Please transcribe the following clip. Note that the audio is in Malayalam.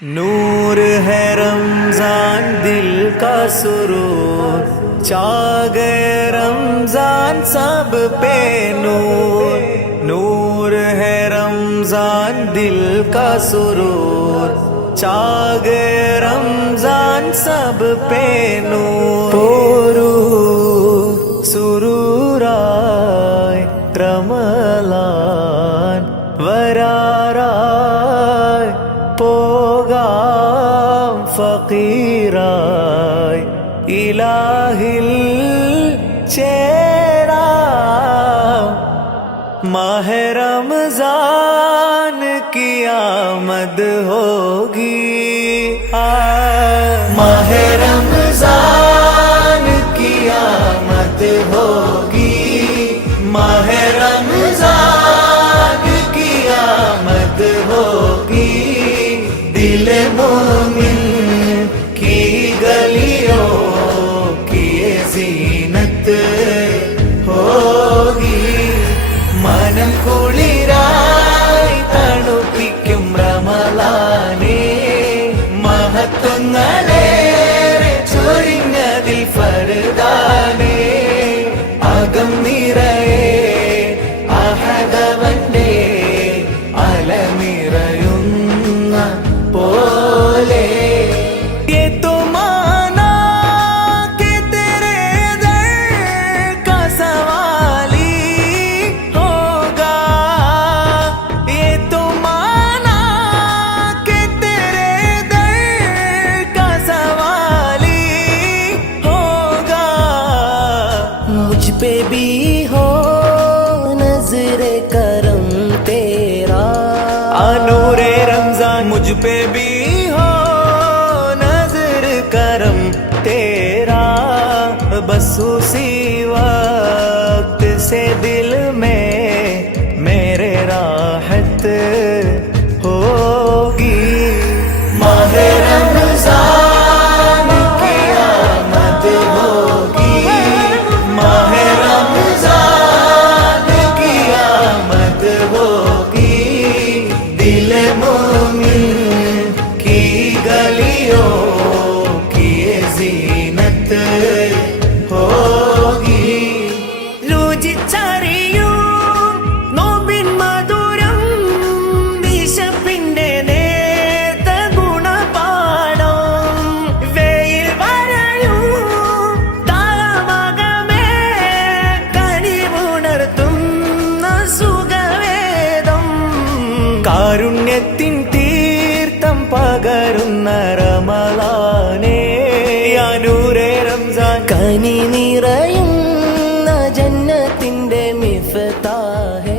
नूर है रमजान दिल का सुरूर, छा गए रमजान सब पे नूर। नूर है रमजान दिल का सुरूर, छा गए रमजान सब पे नूर। पोरू सुरूराय रमलान വരാറായി പോകാം ഫഖീറായി ഇലാഹിൽ ചേരാം। മാഹെ റമസാൻ की आमद होगी, माहे रमजान की आमद होगी, माहे रमजान की आमद होगी। दिल मोमिन की गलियों की ज़ीनत होगी। मन കുളിരായി തണുപ്പിക്കും റമളാനേ, മഹത്വങ്ങളേറെ ചൊരിഞ്ഞതിൽ ഫർദാനേ। അകം നിറയെ അഹദവന്റെ അലനിറയുന്ന പോലെ। मुझ पे भी हो नजरे करम तेरा, नूरे रमजान मुझ पे भी हो नजर करम तेरा। बस उसी वक्त से दिल में मेरे राहत होगी। माहे रमजान की आमद होगी, माहे रमजान की आमद होगी। दिल मोमिन की गलियों की ज़ीनत होगी। രുചിച്ചറിയൂ നോമ്പിൻ മധുരം, വിശപ്പിന്റെ നേർത്ത ഗുണപാഠം। വെയിൽ വരയൂ താളമകമേ, കനിവുണർത്തുന്ന സുഖവേദം। കാരുണ്യത്തിൻ തീർത്ഥം പകരുന്ന റമളാനേ, യാ നൂറേ റംസാൻ കനി നിറയുന്ന ജന്നത്തിന്റെ മിഫ്താഹേ।